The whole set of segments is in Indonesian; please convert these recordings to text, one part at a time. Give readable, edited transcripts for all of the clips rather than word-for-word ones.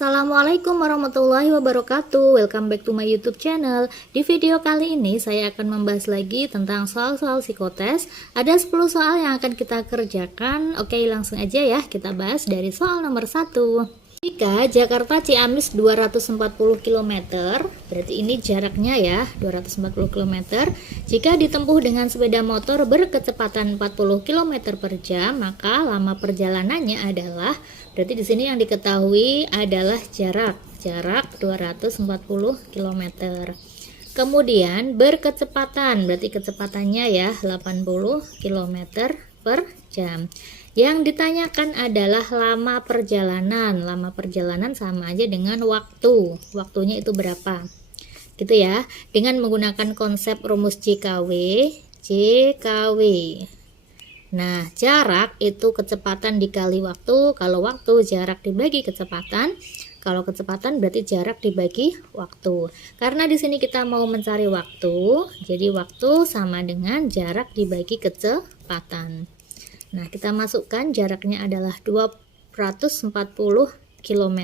Assalamualaikum warahmatullahi wabarakatuh. Welcome back to my YouTube channel. Di video kali ini saya akan membahas lagi tentang soal-soal psikotes. Ada 10 soal yang akan kita kerjakan. Oke, langsung aja ya, kita bahas dari soal nomor 1. Jika Jakarta Ciamis 240 km, berarti ini jaraknya ya, 240 km. Jika ditempuh dengan sepeda motor berkecepatan 40 km per jam, maka lama perjalanannya adalah, berarti di sini yang diketahui adalah jarak 240 km. Kemudian berkecepatan, berarti kecepatannya ya 80 km per jam. Yang ditanyakan adalah lama perjalanan. Lama perjalanan sama aja dengan waktu. Waktunya itu berapa? Gitu ya. Dengan menggunakan konsep rumus JKW. Nah, jarak itu kecepatan dikali waktu. Kalau waktu jarak dibagi kecepatan. Kalau kecepatan berarti jarak dibagi waktu. Karena di sini kita mau mencari waktu, jadi waktu sama dengan jarak dibagi kecepatan. Nah, kita masukkan jaraknya adalah 240 km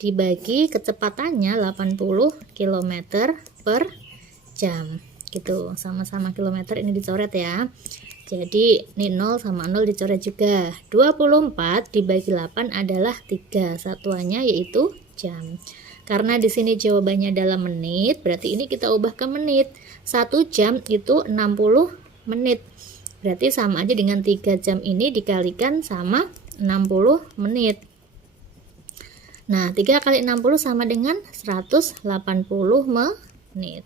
dibagi kecepatannya 80 km per jam. Gitu, sama-sama kilometer ini dicoret ya. Jadi, ini 0 sama 0 dicoret juga. 24 dibagi 8 adalah 3, satuannya yaitu jam. Karena di sini jawabannya adalah menit, berarti ini kita ubah ke menit. 1 jam itu 60 menit. Berarti sama aja dengan 3 jam ini dikalikan sama 60 menit. Nah, 3 kali 60 sama dengan 180 menit.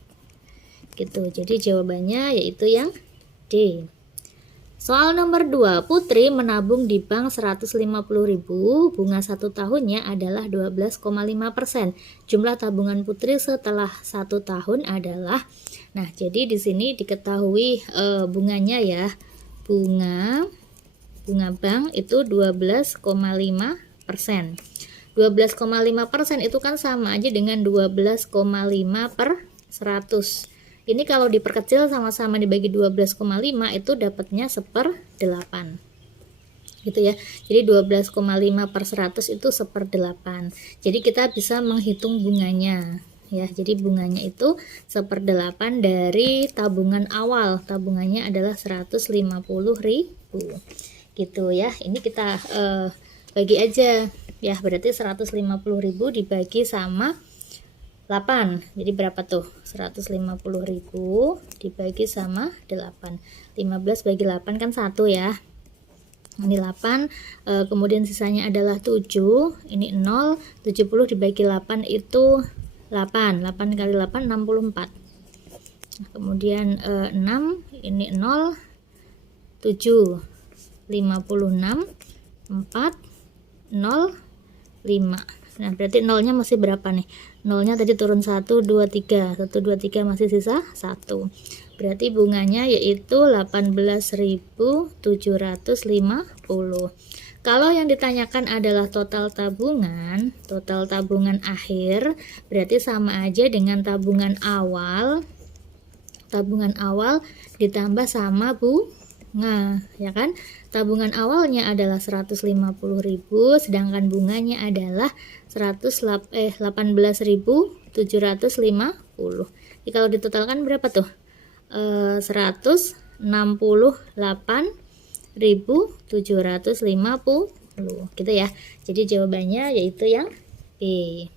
Gitu. Jadi jawabannya yaitu yang D. Soal nomor 2, Putri menabung di bank 150.000, bunga 1 tahunnya adalah 12,5%. Jumlah tabungan Putri setelah 1 tahun adalah, nah jadi di sini diketahui bunganya ya, bunga bank itu 12,5%. 12,5% itu kan sama aja dengan 12,5 per 100. Ini kalau diperkecil sama-sama dibagi 12,5 itu dapatnya 1/8. Gitu ya. Jadi 12,5 per 100 itu 1/8. Jadi kita bisa menghitung bunganya. Ya, jadi bunganya itu 1/8 dari tabungan awal. Tabungannya adalah 150.000. Gitu ya. Ini kita bagi aja. Ya, berarti 150.000 dibagi sama 8. Jadi berapa tuh? 150.000 dibagi sama 8. 15 bagi 8 kan 1 ya. Ini 8, kemudian sisanya adalah 7. Ini 0, 70 dibagi 8 itu 8. 8 kali 8 64. Kemudian 6, ini 0, 7, 56, 4, 0, 5. Nah, berarti nolnya masih berapa nih? Nolnya tadi turun 1, 2, 3. 1, 2, 3 masih sisa 1. Berarti bunganya yaitu 18.750. Kalau yang ditanyakan adalah total tabungan akhir, berarti sama aja dengan tabungan awal. Tabungan awal ditambah sama bunga, ya kan? Tabungan awalnya adalah 150.000, sedangkan bunganya adalah 18.750. Jadi kalau ditotalkan berapa tuh? 168.750 gitu ya. Jadi jawabannya yaitu yang B.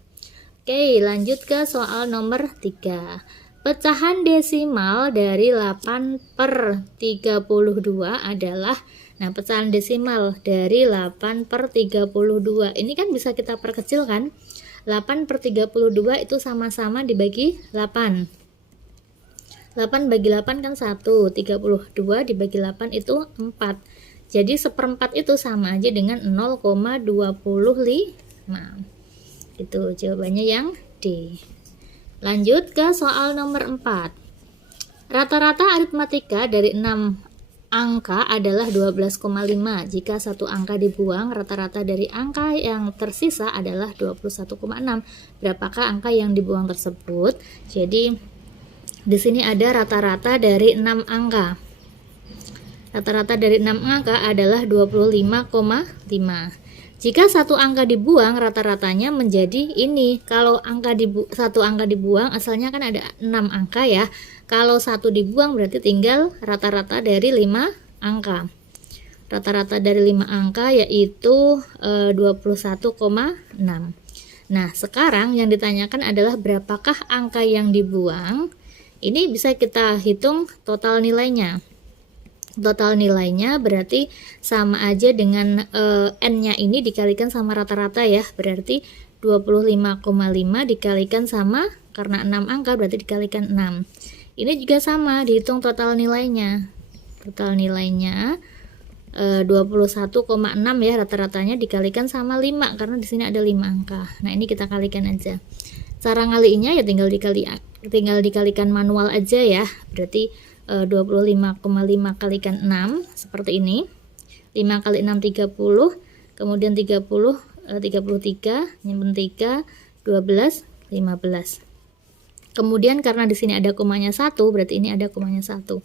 Oke, lanjut ke soal nomor 3. Pecahan desimal dari 8/32 adalah, nah pecahan desimal dari 8/32 ini kan bisa kita perkecil kan. 8/32 itu sama-sama dibagi 8. 8 bagi 8 kan 1. 32 dibagi 8 itu 4. Jadi 1/4 itu sama aja dengan 0,25. Itu jawabannya yang D. Lanjut ke soal nomor 4. Rata-rata aritmatika dari 6 angka adalah 12,5. Jika satu angka dibuang, rata-rata dari angka yang tersisa adalah 21,6. Berapakah angka yang dibuang tersebut? Jadi di sini ada rata-rata dari 6 angka. Rata-rata dari 6 angka adalah 25,5. Jika satu angka dibuang, rata-ratanya menjadi ini. Kalau satu angka dibuang, asalnya kan ada 6 angka ya. Kalau satu dibuang berarti tinggal rata-rata dari 5 angka. Rata-rata dari 5 angka yaitu 21,6. Nah, sekarang yang ditanyakan adalah berapakah angka yang dibuang. Ini bisa kita hitung total nilainya. Total nilainya berarti sama aja dengan n-nya ini dikalikan sama rata-rata ya. Berarti 25,5 dikalikan sama, karena 6 angka berarti dikalikan 6. Ini juga sama, dihitung total nilainya. Total nilainya 21,6 ya, rata-ratanya dikalikan sama 5 karena di sini ada 5 angka. Nah, ini kita kalikan aja. Cara ngaliinnya ya tinggal dikalikan manual aja ya. Berarti 25,5 kalikan 6 seperti ini. 5 kali 6 30, kemudian 30 33, nyimpen 3 12 15. Kemudian karena di sini ada komanya 1, berarti ini ada komanya 1.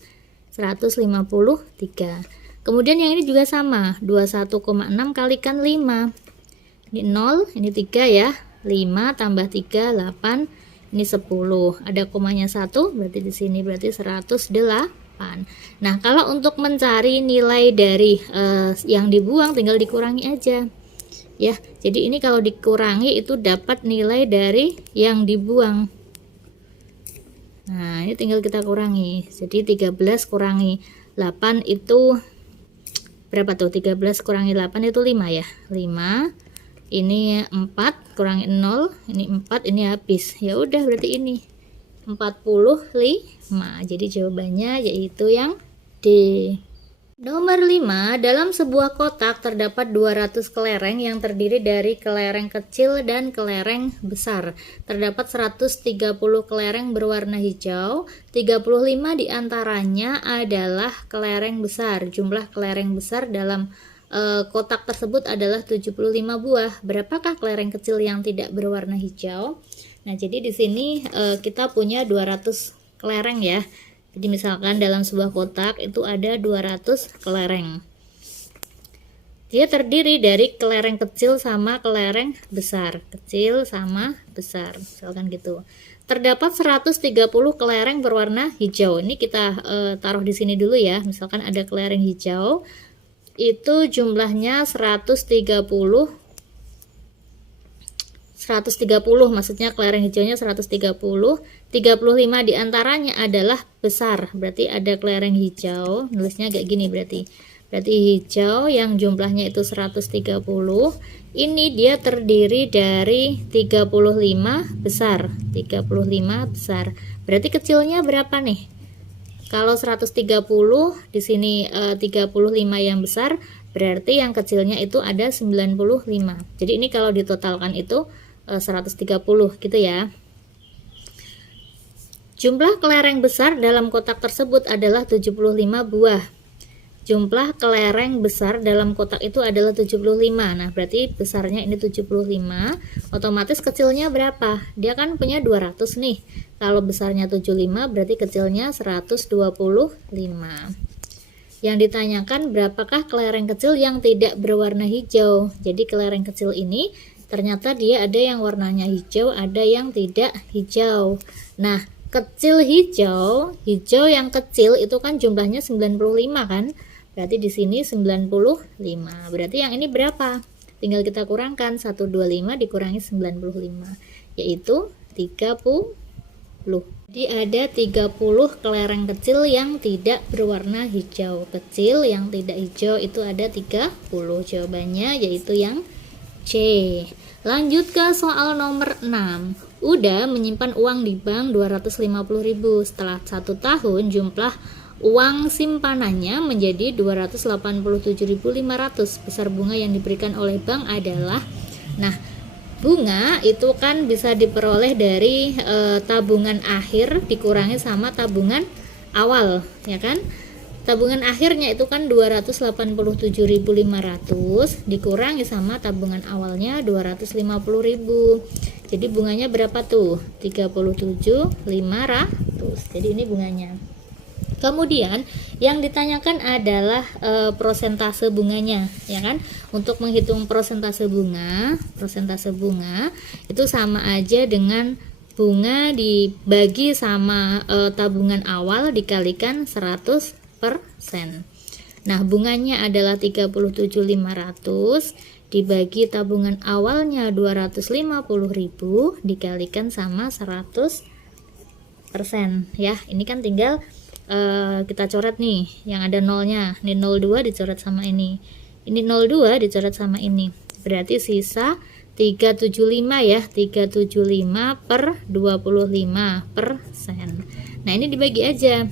153. Kemudian yang ini juga sama, 21,6 kalikan 5. Ini 0, ini 3 ya. 5 tambah 3 8. Ini 10, ada komanya 1, berarti di sini berarti 108. Nah, kalau untuk mencari nilai dari yang dibuang tinggal dikurangi aja. Ya, jadi ini kalau dikurangi itu dapat nilai dari yang dibuang. Nah, ini tinggal kita kurangi. Jadi 13 kurangi 8 itu berapa tuh? 13 kurangi 8 itu 5 ya. 5. Ini 4 kurangi 0, ini 4, ini habis. Ya udah berarti ini 45. Jadi jawabannya yaitu yang D. Nomor 5, dalam sebuah kotak terdapat 200 kelereng yang terdiri dari kelereng kecil dan kelereng besar. Terdapat 130 kelereng berwarna hijau, 35 diantaranya adalah kelereng besar. Jumlah kelereng besar dalam kotak tersebut adalah 75 buah. Berapakah kelereng kecil yang tidak berwarna hijau? Nah, jadi di sini kita punya 200 kelereng ya. Jadi misalkan dalam sebuah kotak itu ada 200 kelereng. Dia terdiri dari kelereng kecil sama kelereng besar. Kecil sama besar, misalkan gitu. Terdapat 130 kelereng berwarna hijau. Ini kita taruh di sini dulu ya. Misalkan ada kelereng hijau, itu jumlahnya 130, maksudnya kelereng hijaunya 130, 35 diantaranya adalah besar. Berarti ada kelereng hijau, nulisnya kayak gini berarti hijau yang jumlahnya itu 130. Ini dia terdiri dari 35 besar. 35 besar. Berarti kecilnya berapa nih? Kalau 130 di sini 35 yang besar, berarti yang kecilnya itu ada 95. Jadi ini kalau ditotalkan itu 130 gitu ya. Jumlah kelereng besar dalam kotak tersebut adalah 75 buah. Jumlah kelereng besar dalam kotak itu adalah 75. Nah, berarti besarnya ini 75. Otomatis kecilnya berapa? Dia kan punya 200 nih. Kalau besarnya 75 berarti kecilnya 125. Yang ditanyakan berapakah kelereng kecil yang tidak berwarna hijau. Jadi kelereng kecil ini ternyata dia ada yang warnanya hijau, ada yang tidak hijau. Nah, kecil hijau yang kecil itu kan jumlahnya 95 kan? Berarti di sini 95. Berarti yang ini berapa? Tinggal kita kurangkan 125 dikurangi 95, yaitu 30. Jadi ada 30 kelereng kecil yang tidak berwarna hijau. Kecil yang tidak hijau itu ada 30. Jawabannya yaitu yang C. Lanjut ke soal nomor 6. Uda menyimpan uang di bank 250.000. Setelah 1 tahun jumlah uang simpanannya menjadi 287.500. Besar bunga yang diberikan oleh bank adalah, nah, bunga itu kan bisa diperoleh dari tabungan akhir dikurangi sama tabungan awal, ya kan? Tabungan akhirnya itu kan 287.500 dikurangi sama tabungan awalnya 250.000. Jadi bunganya berapa tuh? 37.500. Jadi ini bunganya. Kemudian yang ditanyakan adalah prosentase bunganya, ya kan? Untuk menghitung prosentase bunga itu sama aja dengan bunga dibagi sama tabungan awal dikalikan 100%. Nah, bunganya adalah 37.500 dibagi tabungan awalnya 250.000 dikalikan sama 100% ya. Ini kan tinggal kita coret nih yang ada nolnya. Ini 02 dicoret sama ini 02 dicoret sama ini, berarti sisa 375 ya, 375 per 25%. Nah, ini dibagi aja,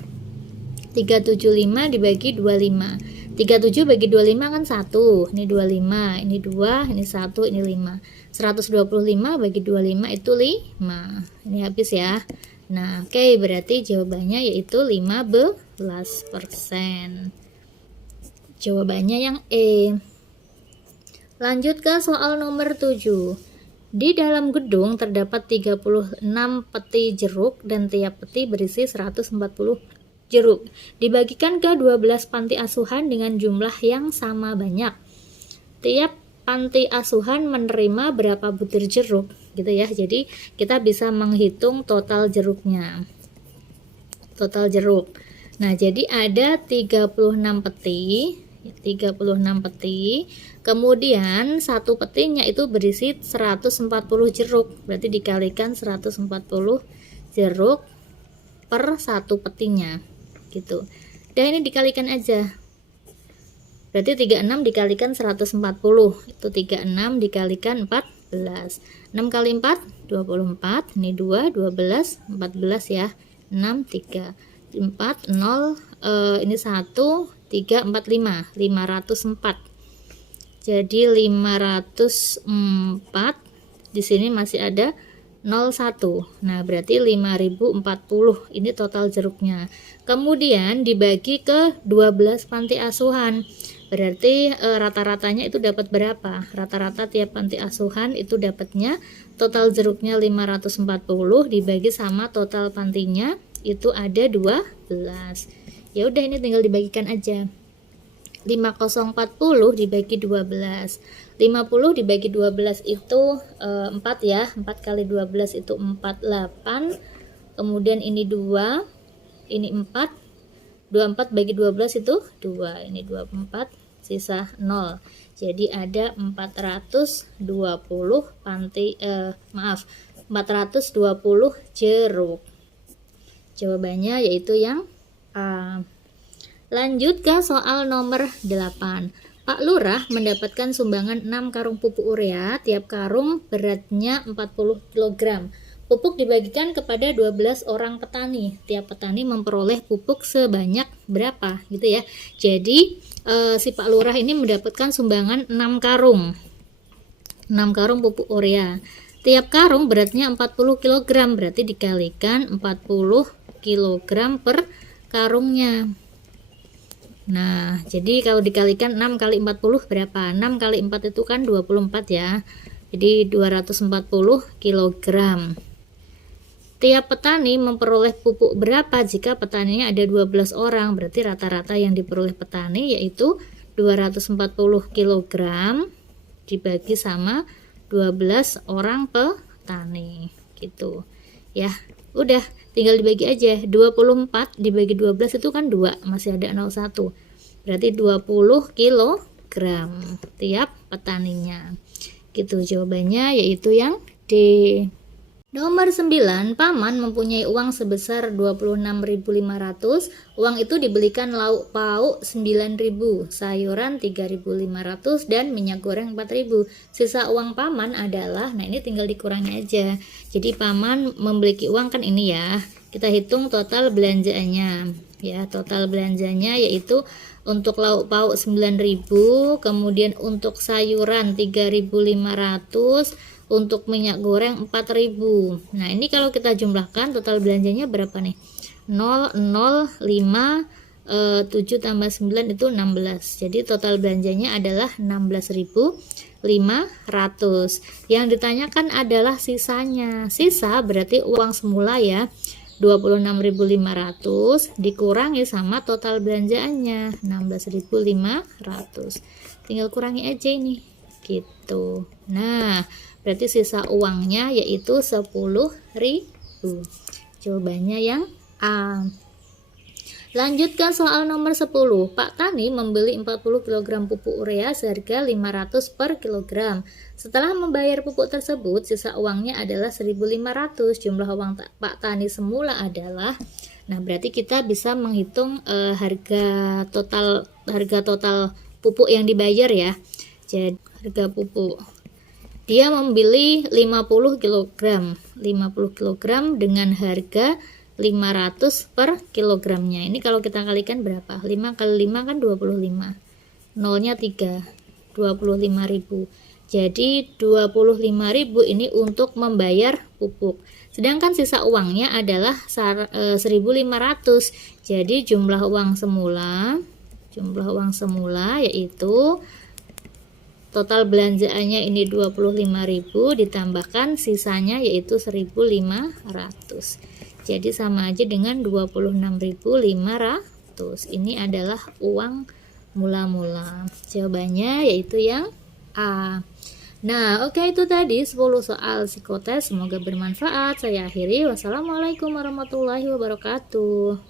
375 dibagi 25, 37 bagi 25 kan 1, ini 25, ini 2, ini 1, ini 5, 125 bagi 25 itu 5, ini habis ya. Nah, oke, berarti jawabannya yaitu 15%. Jawabannya yang E. Lanjut ke soal nomor 7. Di dalam gedung terdapat 36 peti jeruk dan tiap peti berisi 140 jeruk. Dibagikan ke 12 panti asuhan dengan jumlah yang sama banyak. Tiap panti asuhan menerima berapa butir jeruk gitu ya. Jadi kita bisa menghitung total jeruknya. Total jeruk. Nah, jadi ada 36 peti. Kemudian satu petinya itu berisi 140 jeruk. Berarti dikalikan 140 jeruk per satu petinya gitu. Dan ini dikalikan aja. Berarti 36 dikalikan 140 itu 36 dikalikan 14. 6 kali 4 24, ini 2 12 14 ya. 6 3 4 0 ini 1 3 4 5 504. Jadi 504 di sini masih ada 01. Nah, berarti 5040 ini total jeruknya. Kemudian dibagi ke 12 panti asuhan. Berarti rata-ratanya itu dapat berapa? Rata-rata tiap panti asuhan itu dapatnya total jeruknya 540 dibagi sama total pantinya itu ada 12. Ya udah, ini tinggal dibagikan aja. 5040 dibagi 12. 50 dibagi 12 itu 4 ya. 4 kali 12 itu 48. Kemudian ini 2, ini 4. 24 bagi 12 itu 2. Ini 24, sisa 0. Jadi ada 420 420 jeruk. Jawabannya yaitu yang A. Lanjut ke soal nomor 8. Pak Lurah mendapatkan sumbangan 6 karung pupuk urea, tiap karung beratnya 40 kg. Pupuk dibagikan kepada 12 orang petani. Tiap petani memperoleh pupuk sebanyak berapa gitu ya. Jadi si Pak Lurah ini mendapatkan sumbangan 6 karung. 6 karung pupuk urea. Tiap karung beratnya 40 kg, berarti dikalikan 40 kg per karungnya. Nah, jadi kalau dikalikan 6 kali 40 berapa? 6 kali 4 itu kan 24 ya. Jadi 240 kg. Tiap petani memperoleh pupuk berapa jika petaninya ada 12 orang? Berarti rata-rata yang diperoleh petani yaitu 240 kg dibagi sama 12 orang petani gitu. Ya, udah tinggal dibagi aja. 24 dibagi 12 itu kan 2, masih ada 01. Berarti 20 kg tiap petaninya. Gitu jawabannya, yaitu yang D. Nomor 9, paman mempunyai uang sebesar 26.500. Uang itu dibelikan lauk pauk 9.000, sayuran 3.500 dan minyak goreng 4.000. Sisa uang paman adalah, nah ini tinggal dikurangi aja. Jadi paman memiliki uang kan ini ya. Kita hitung total belanjaannya. Ya, total belanjanya yaitu untuk lauk pauk 9.000, kemudian untuk sayuran 3.500, untuk minyak goreng 4.000. Nah, ini kalau kita jumlahkan total belanjanya berapa nih? 0, 0, 5, 7 tambah 9 itu 16. Jadi total belanjanya adalah 16.500. Yang ditanyakan adalah sisanya. Sisa berarti uang semula ya. 26.500 dikurangi sama total belanjaannya 16.500. Tinggal kurangi aja ini gitu. Nah, berarti sisa uangnya yaitu 10.000. Jawabannya yang A. Lanjutkan soal nomor 10. Pak Tani membeli 40 kg pupuk urea seharga 500 per kilogram. Setelah membayar pupuk tersebut, sisa uangnya adalah 1.500. Jumlah uang Pak Tani semula adalah, nah berarti kita bisa menghitung harga total pupuk yang dibayar ya. Jadi harga pupuk. Dia membeli 50 kg dengan harga 500 per kilogramnya. Ini kalau kita kalikan berapa? 5 kali 5 kan 25. Nolnya 3. 25.000. Jadi 25.000 ini untuk membayar pupuk. Sedangkan sisa uangnya adalah 1.500. Jadi jumlah uang semula yaitu total belanjaannya ini 25.000 ditambahkan sisanya yaitu 1.500. Jadi sama aja dengan 26.500. Ini adalah uang mula-mula. Jawabannya yaitu yang A. Nah, oke, itu tadi 10 soal psikotes. Semoga bermanfaat. Saya akhiri. Wassalamualaikum warahmatullahi wabarakatuh.